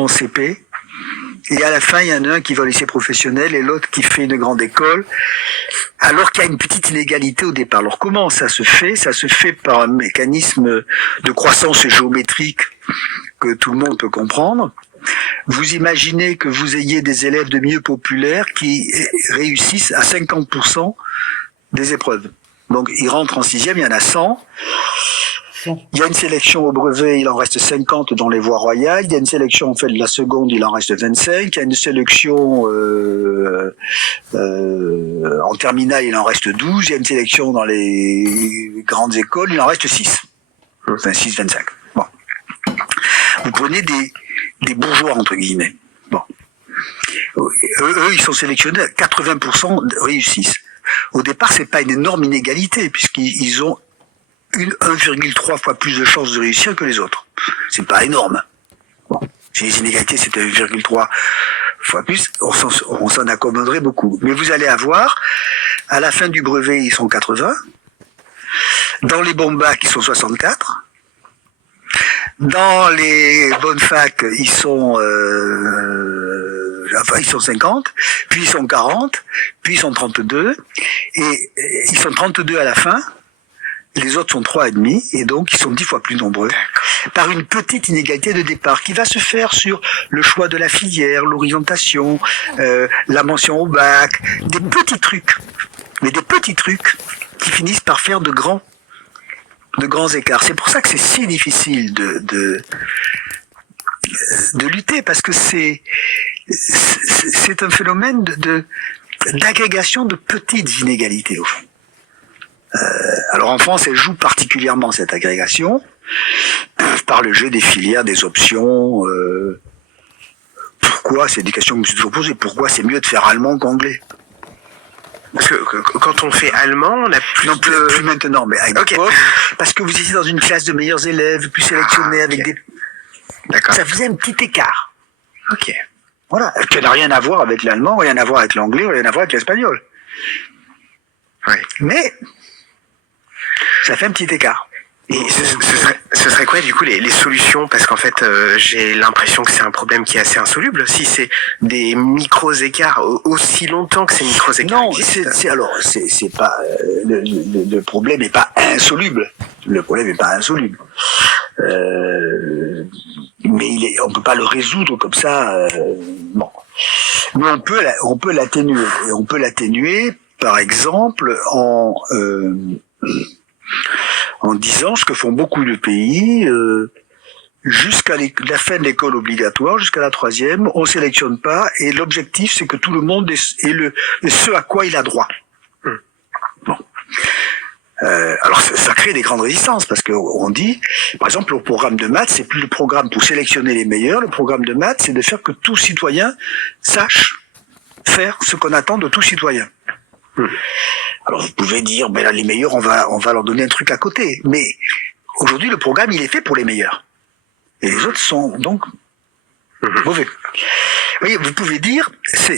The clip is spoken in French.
en CP. Et à la fin, il y en a un qui va au lycée professionnel et l'autre qui fait une grande école, alors qu'il y a une petite inégalité au départ. Alors comment ça se fait? Ça se fait par un mécanisme de croissance géométrique que tout le monde peut comprendre. Vous imaginez que vous ayez des élèves de milieu populaire qui réussissent à 50% des épreuves. Donc ils rentrent en sixième, il y en a 100. Il y a une sélection au brevet, il en reste 50 dans les voies royales. Il y a une sélection en fait de la seconde, il en reste 25. Il y a une sélection en terminale, il en reste 12. Il y a une sélection dans les grandes écoles, il en reste 6. Enfin 6, 25. Bon. Vous prenez des bourgeois entre guillemets. Bon. Eux, ils sont sélectionnés, 80% réussissent. Au départ, c'est pas une énorme inégalité puisqu'ils ont 1,3 fois plus de chances de réussir que les autres. C'est pas énorme. Bon. Si les inégalités c'était 1,3 fois plus, on s'en accommoderait beaucoup. Mais vous allez avoir, à la fin du brevet, ils sont 80. Dans les bons bacs, ils sont 64. Dans les bonnes facs, ils sont 50, puis ils sont 40, puis ils sont 32, et ils sont 32 à la fin. Les autres sont 3,5 et donc ils sont 10 fois plus nombreux par une petite inégalité de départ qui va se faire sur le choix de la filière, l'orientation, la mention au bac, des petits trucs, mais des petits trucs qui finissent par faire de grands écarts. C'est pour ça que c'est si difficile de lutter parce que c'est un phénomène d'agrégation de petites inégalités au fond. Alors en France, elle joue particulièrement cette agrégation par le jeu des filières, des options. Pourquoi? C'est des questions que je me suis toujours posées. Pourquoi c'est mieux de faire allemand qu'anglais? Parce que quand on fait allemand, on a plus maintenant, mais à l'époque, parce que vous étiez dans une classe de meilleurs élèves, plus sélectionnés avec des... D'accord. Ça faisait un petit écart. Ok. Voilà, qui n'a rien à voir avec l'allemand, rien à voir avec l'anglais, rien à voir avec l'espagnol. Ouais. Mais ça fait un petit écart. Et ce serait quoi du coup les solutions? Parce qu'en fait j'ai l'impression que c'est un problème qui est assez insoluble. Si c'est des micros écarts aussi longtemps que ces micros écarts non, existent. c'est pas le problème n'est pas insoluble. Le problème n'est pas insoluble. Mais on peut pas le résoudre comme ça. Bon, mais on peut l'atténuer. Et on peut l'atténuer par exemple en disant ce que font beaucoup de pays, jusqu'à la fin de l'école obligatoire, jusqu'à la troisième, on sélectionne pas, et l'objectif c'est que tout le monde ait ce à quoi il a droit. Bon. Alors ça crée des grandes résistances, parce qu'on dit, par exemple, le programme de maths, c'est plus le programme pour sélectionner les meilleurs, le programme de maths, c'est de faire que tout citoyen sache faire ce qu'on attend de tout citoyen. Alors vous pouvez dire, ben là, les meilleurs, on va leur donner un truc à côté. Mais aujourd'hui, le programme, il est fait pour les meilleurs. Et les autres sont donc mauvais. Vous voyez, vous pouvez dire,